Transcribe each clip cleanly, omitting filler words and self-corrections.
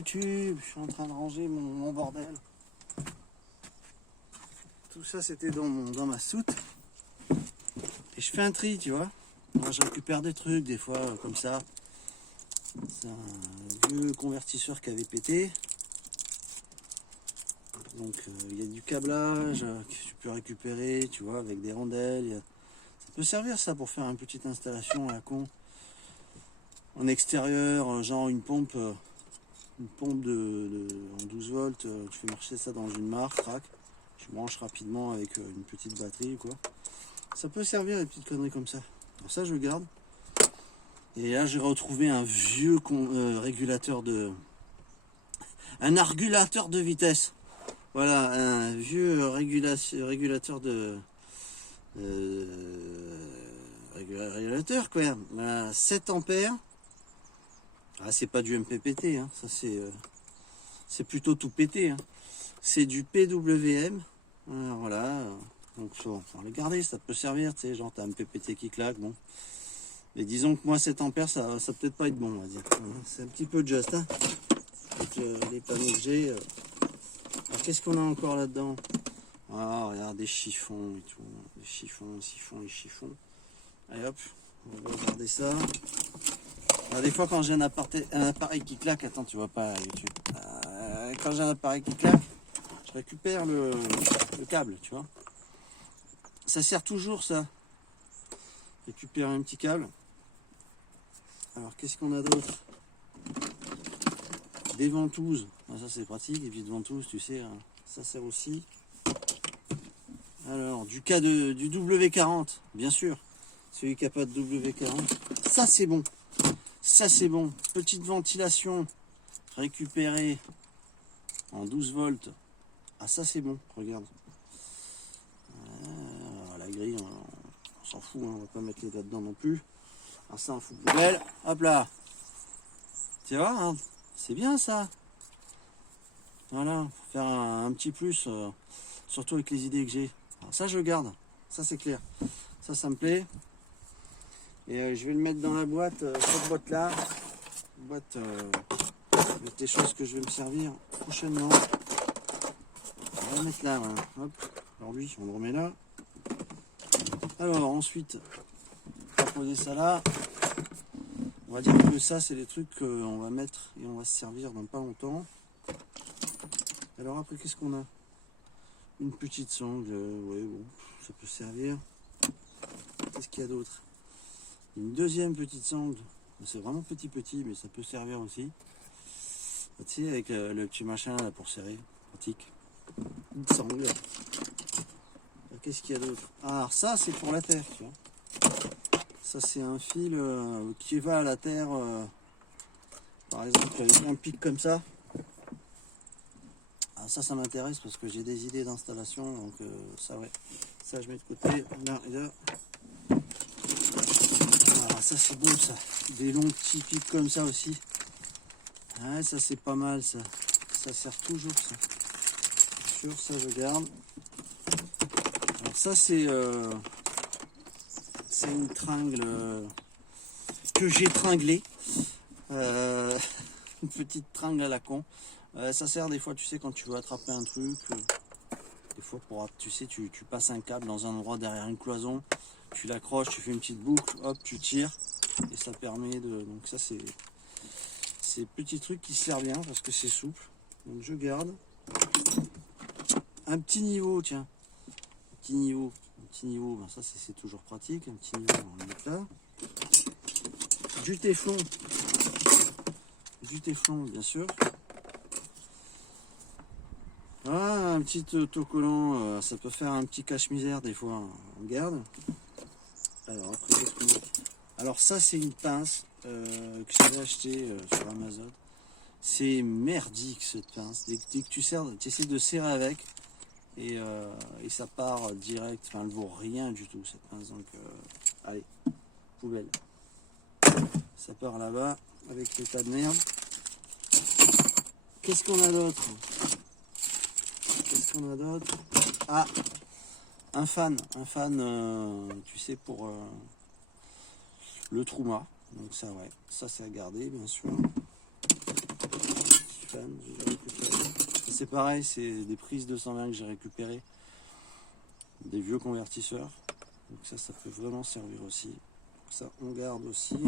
YouTube, je suis en train de ranger mon bordel. Tout ça c'était dans ma soute. Et je fais un tri, tu vois. Moi je récupère des trucs des fois comme ça. C'est un vieux convertisseur qui avait pété. Donc il y a du câblage que tu peux récupérer, tu vois, avec des rondelles. Ça peut servir ça pour faire une petite installation à la con. En extérieur, genre une pompe en 12 volts, tu fais marcher ça dans une mare, crac, tu branches rapidement avec une petite batterie quoi. Ça peut servir des petites conneries comme ça. Alors ça je le garde. Et là j'ai retrouvé un vieux régulateur de... un argulateur de vitesse. Voilà, un vieux régulateur de... régulateur quoi. 7 ampères. Ah, c'est pas du MPPT, hein. Ça c'est plutôt tout pété. Hein. C'est du PWM. Voilà. Donc on va les garder, ça peut servir, tu sais, genre t'as un MPPT qui claque, bon. Mais disons que moi 7 ampères, ça peut-être pas être bon, on va dire. C'est un petit peu juste, hein. Avec les panneaux que j'ai. Alors qu'est-ce qu'on a encore là-dedans? Ah, regarde, des chiffons et tout. Des chiffons. Allez hop, on va regarder ça. Alors, des fois quand j'ai un appareil qui claque, attends tu vois pas YouTube. Quand j'ai un appareil qui claque, je récupère le câble, tu vois. Ça sert toujours ça. Récupérer un petit câble. Alors qu'est-ce qu'on a d'autre? Des ventouses. Ah, ça c'est pratique, des petites ventouses, tu sais, hein. Ça sert aussi. Alors du W40, bien sûr. Celui qui n'a pas de W40. Ça c'est bon. Ça c'est bon. Petite ventilation récupérée en 12 volts. Ah ça c'est bon, regarde. La grille, on s'en fout, hein, on va pas mettre les là-dedans non plus. Ah ça on fout poubelle. Hop là. Tu vois, hein, c'est bien ça. Voilà, pour faire un petit plus, surtout avec les idées que j'ai. Alors ça je garde, ça c'est clair. Ça me plaît. Et je vais le mettre dans la boîte, cette boîte là. Boîte avec des choses que je vais me servir prochainement. On va le mettre là, voilà. Hop. Aujourd'hui on le remet là. Alors ensuite, on va poser ça là. On va dire que ça c'est les trucs qu'on va mettre et on va se servir dans pas longtemps. Alors après qu'est-ce qu'on a? Une petite sangle, ouais bon, ça peut servir. Qu'est-ce qu'il y a d'autre? Une deuxième petite sangle. C'est vraiment petit mais ça peut servir aussi. Tu sais, avec le petit machin là pour serrer, pratique. Une sangle. Qu'est-ce qu'il y a d'autre? Ah, alors ça c'est pour la terre, tu vois. Ça c'est un fil qui va à la terre. Par exemple avec un pic comme ça. Alors ça m'intéresse parce que j'ai des idées d'installation, donc ça ouais. Ça je mets de côté, là et là. Ah, ça c'est bon ça. Des longs petits pics comme ça aussi. Ouais, ça c'est pas mal ça. Ça sert toujours ça. Sur ça je garde. Alors ça c'est une tringle que j'ai tringlée. Une petite tringle à la con. Ça sert des fois, tu sais, quand tu veux attraper un truc. Des fois, tu sais, tu passes un câble dans un endroit derrière une cloison. Tu l'accroches, tu fais une petite boucle, hop, tu tires. Et ça permet de... Donc ça, c'est petit truc qui sert bien parce que c'est souple. Donc je garde. Un petit niveau, tiens. Un petit niveau, ben ça c'est toujours pratique. Un petit niveau, on va le mettre là. Du téflon. Du téflon, bien sûr. Ah, un petit autocollant, ça peut faire un petit cache-misère des fois. On garde. Alors après, qu'est-ce qu'on a? Alors ça c'est une pince que j'avais acheté sur Amazon. C'est merdique cette pince. Dès que tu essaies de serrer avec et ça part direct. Enfin, elle vaut rien du tout cette pince. Donc allez, poubelle. Ça part là-bas avec le tas de merde. Qu'est-ce qu'on a d'autre? Qu'est-ce qu'on a d'autre? Ah, un fan, tu sais, pour le Trouma. Donc ça, ouais, ça c'est à garder, bien sûr. c'est pareil, c'est des prises 220 que j'ai récupérées, des vieux convertisseurs. Donc ça peut vraiment servir aussi. Donc ça, on garde aussi.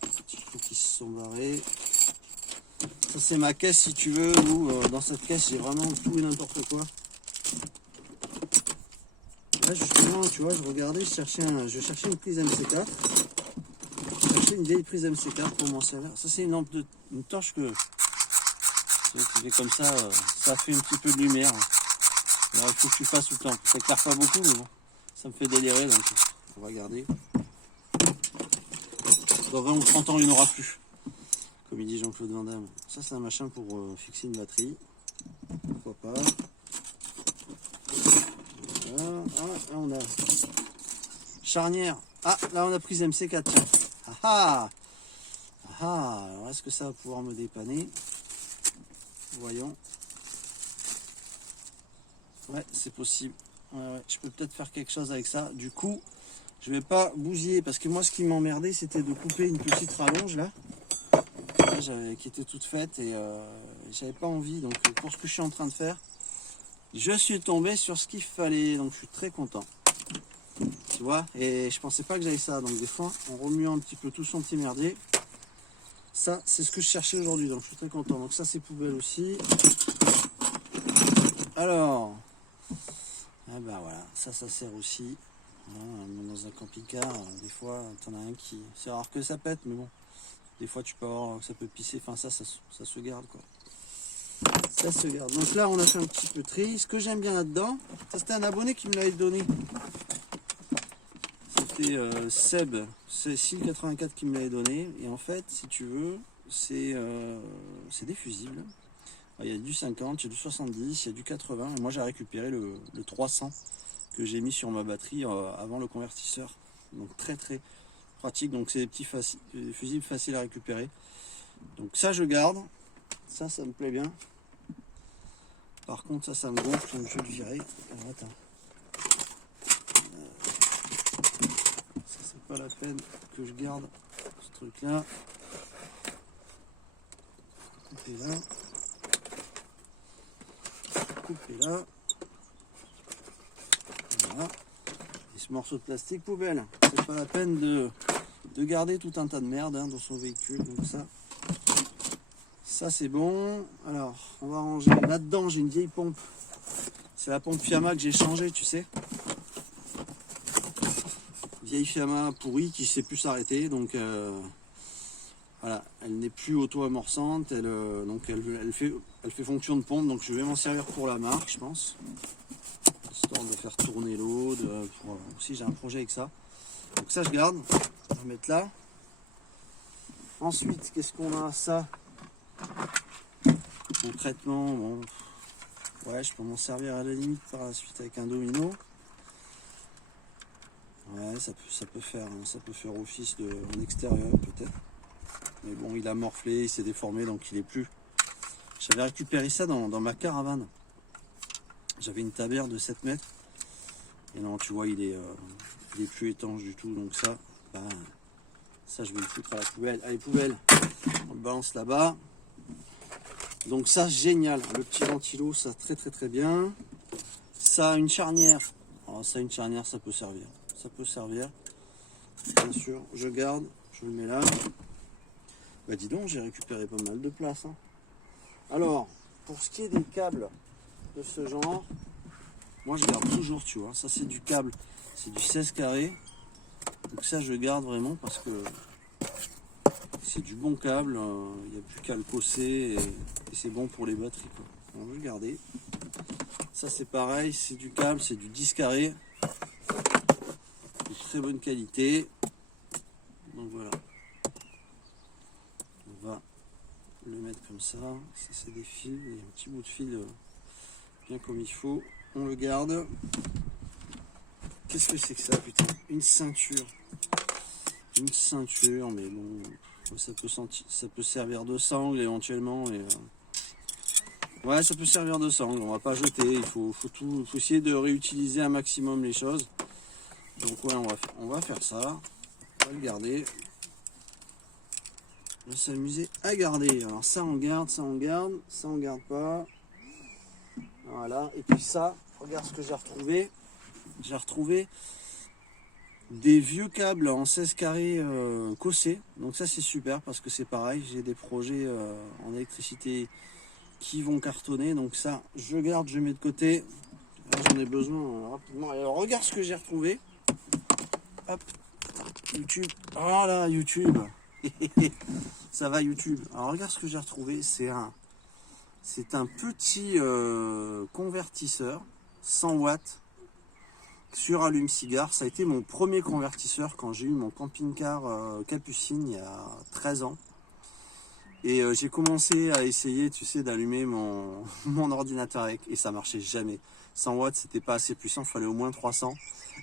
Petits trous qui se sont barrés. Ça, c'est ma caisse, si tu veux, où dans cette caisse, j'ai vraiment tout et n'importe quoi. Là, justement, tu vois, je regardais, je cherchais une prise MC4. Je cherchais une vieille prise MC4 pour m'en servir. Ça, c'est une torche que tu fais comme ça, ça fait un petit peu de lumière. Alors, il faut que tu fasses tout le temps. Ça éclaire pas beaucoup, mais bon, ça me fait délirer, donc on va garder. Dans 20 ou 30 ans, il n'y en aura plus. Comme il dit Jean-Claude Van Damme. Ça, c'est un machin pour fixer une batterie. Pourquoi pas. Voilà. Ah, là, on a charnière. Ah, là, on a prise MC4. Tiens. Ah ah. Ah, alors est-ce que ça va pouvoir me dépanner? Voyons. Ouais, c'est possible. Ouais, je peux peut-être faire quelque chose avec ça. Du coup, je vais pas bousiller parce que moi, ce qui m'emmerdait, c'était de couper une petite rallonge là, qui était toute faite et j'avais pas envie. Donc, pour ce que je suis en train de faire, je suis tombé sur ce qu'il fallait. Donc, je suis très content. Tu vois, et je pensais pas que j'avais ça. Donc, des fois, en remuant un petit peu tout son petit merdier, ça, c'est ce que je cherchais aujourd'hui. Donc, je suis très content. Donc, ça, c'est poubelle aussi. Alors. Ah bah voilà, ça sert aussi. Voilà, dans un camping-car, des fois, t'en as un qui... C'est rare que ça pète, mais bon. Des fois, tu peux avoir... Ça peut pisser. Enfin, ça se garde, quoi. Ça se garde. Donc là, on a fait un petit peu de tri. Ce que j'aime bien là-dedans, ça, c'était un abonné qui me l'avait donné. C'était Seb, c'est Sil84 qui me l'avait donné. Et en fait, si tu veux, c'est des fusibles. Il y a du 50, il y a du 70, il y a du 80. Et moi, j'ai récupéré le 300 que j'ai mis sur ma batterie avant le convertisseur. Donc très très pratique. Donc c'est des petits fusibles faciles à récupérer. Donc ça, je garde. Ça me plaît bien. Par contre, ça me gonfle. Donc je vais le virer. Alors attends. Ça, c'est pas la peine que je garde ce truc-là. Couper là. Couper là. Voilà. Et ce morceau de plastique, poubelle. C'est pas la peine de garder tout un tas de merde dans son véhicule. Donc ça c'est bon. Alors, on va ranger. Là-dedans, j'ai une vieille pompe. C'est la pompe Fiamma que j'ai changée, tu sais. Vieille Fiamma pourrie qui ne sait plus s'arrêter. Donc voilà, elle n'est plus auto-amorçante. Elle fait fonction de pompe. Donc je vais m'en servir pour la marque, je pense. Histoire de faire tourner l'eau. Aussi, j'ai un projet avec ça. Donc ça, je garde. On va mettre là. Ensuite, qu'est-ce qu'on a? Ça. Concrètement, bon, ouais, je peux m'en servir à la limite par la suite avec un domino. Ouais, ça peut faire office en extérieur peut-être. Mais bon, il a morflé, il s'est déformé, donc il est plus. J'avais récupéré ça dans ma caravane. J'avais une tabère de 7 mètres. Et non, tu vois, il est plus étanche du tout. Donc ça, ça je vais le foutre à la poubelle. Allez, poubelle, on le balance là-bas. Donc ça, génial. Le petit ventilo, ça très très très bien. Ça, une charnière. Alors ça, une charnière, ça peut servir. Ça peut servir. Bien sûr, je garde. Je le mets là. Bah dis donc, j'ai récupéré pas mal de place. Hein. Alors, pour ce qui est des câbles de ce genre, moi je garde toujours, tu vois. Ça, c'est du câble. C'est du 16 carré. Donc ça, je garde vraiment parce que c'est du bon câble. Il n'y a plus qu'à le cosser et c'est bon pour les batteries, quoi. On va le garder. Ça, c'est pareil. C'est du câble. C'est du 10 carré. De très bonne qualité. Donc voilà. On va le mettre comme ça. Ça, c'est des fils. Il y a un petit bout de fil bien comme il faut. On le garde. Qu'est-ce que c'est que ça, putain? Une ceinture. Une ceinture, mais bon, ça peut servir de sangle éventuellement. Ouais, ça peut servir de sangle. On va pas jeter. Il faut essayer de réutiliser un maximum les choses. Donc ouais, on va faire ça. On va le garder. On va s'amuser à garder. Alors ça on garde, ça on garde, ça on garde pas. Voilà, et puis ça, regarde ce que j'ai retrouvé. J'ai retrouvé des vieux câbles en 16 carrés cossés. Donc ça c'est super parce que c'est pareil, j'ai des projets en électricité qui vont cartonner. Donc ça, je garde, je mets de côté. Là, j'en ai besoin rapidement. Alors regarde ce que j'ai retrouvé. Hop, YouTube. Voilà, YouTube. Ça va YouTube. Alors regarde ce que j'ai retrouvé. C'est un petit convertisseur 100 watts sur allume-cigare. Ça a été mon premier convertisseur quand j'ai eu mon camping-car Capucine il y a 13 ans. Et j'ai commencé à essayer, tu sais, d'allumer mon ordinateur avec, et ça marchait jamais. 100 watts, c'était pas assez puissant, il fallait au moins 300.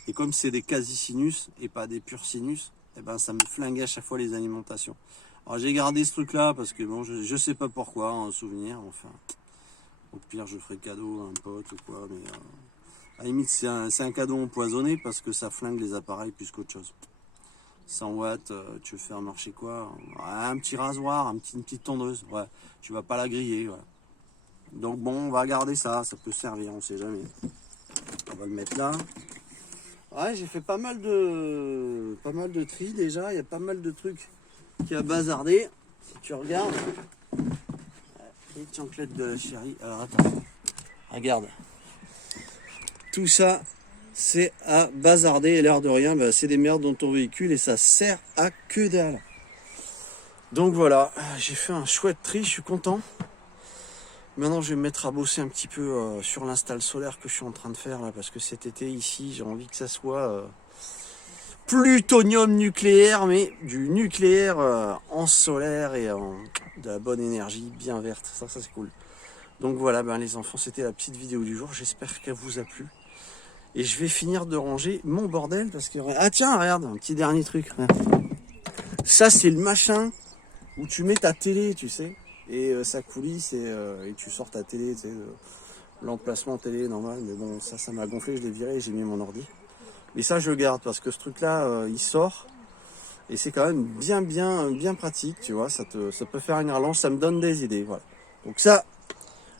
Et comme c'est des quasi-sinus et pas des purs sinus, eh ben, ça me flinguait à chaque fois les alimentations. Alors j'ai gardé ce truc-là parce que bon, je sais pas pourquoi, en souvenir, enfin. Au pire, je ferai cadeau à un pote ou quoi, mais à la limite, c'est un cadeau empoisonné parce que ça flingue les appareils plus qu'autre chose. 100 watts, tu veux faire marcher quoi? Un petit rasoir, une petite tondeuse, ouais. Tu vas pas la griller, ouais. Donc bon, on va garder ça, ça peut servir, on sait jamais. On va le mettre là. Ouais, j'ai fait pas mal de tri déjà, il y a pas mal de trucs qui a bazardé. Si tu regardes, les chanclettes de la chérie. Alors attends, regarde. Tout ça, c'est à bazarder, et l'air de rien, bah, c'est des merdes dans ton véhicule et ça sert à que dalle. Donc voilà, j'ai fait un chouette tri, je suis content. Maintenant je vais me mettre à bosser un petit peu sur l'install solaire que je suis en train de faire là, parce que cet été ici j'ai envie que ça soit plutonium nucléaire, mais du nucléaire en solaire et de la bonne énergie bien verte, ça c'est cool. Donc voilà, ben, les enfants, c'était la petite vidéo du jour, j'espère qu'elle vous a plu. Et je vais finir de ranger mon bordel parce que... Ah tiens, regarde, un petit dernier truc. Ça, c'est le machin où tu mets ta télé, tu sais. Et ça coulisse et tu sors ta télé, tu sais. L'emplacement télé normal. Mais bon, ça m'a gonflé, je l'ai viré et j'ai mis mon ordi. Mais ça, je le garde parce que ce truc-là, il sort. Et c'est quand même bien pratique, tu vois. Ça peut faire une rallonge, ça me donne des idées, voilà. Donc ça,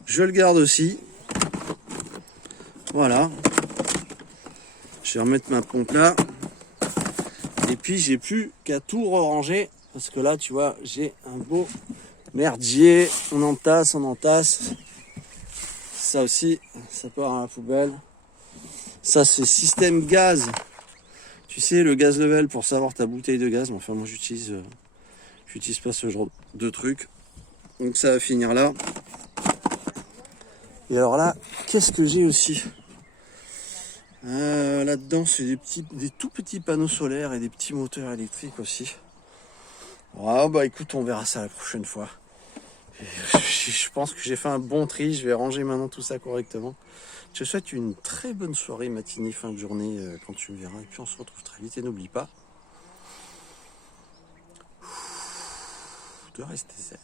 je le garde aussi. Voilà. Je vais remettre ma pompe là. Et puis j'ai plus qu'à tout ranger. Parce que là, tu vois, j'ai un beau merdier. On entasse. Ça aussi, ça part à la poubelle. Ça, c'est système gaz. Tu sais, le gaz level pour savoir ta bouteille de gaz. Mais enfin, moi, j'utilise pas ce genre de truc. Donc ça va finir là. Et alors là, qu'est-ce que j'ai aussi ? Là-dedans, c'est des tout petits panneaux solaires et des petits moteurs électriques aussi. Ah bah écoute, on verra ça la prochaine fois. Je pense que j'ai fait un bon tri. Je vais ranger maintenant tout ça correctement. Je te souhaite une très bonne soirée, matinée, fin de journée quand tu me verras. Et puis on se retrouve très vite. Et n'oublie pas de rester zen.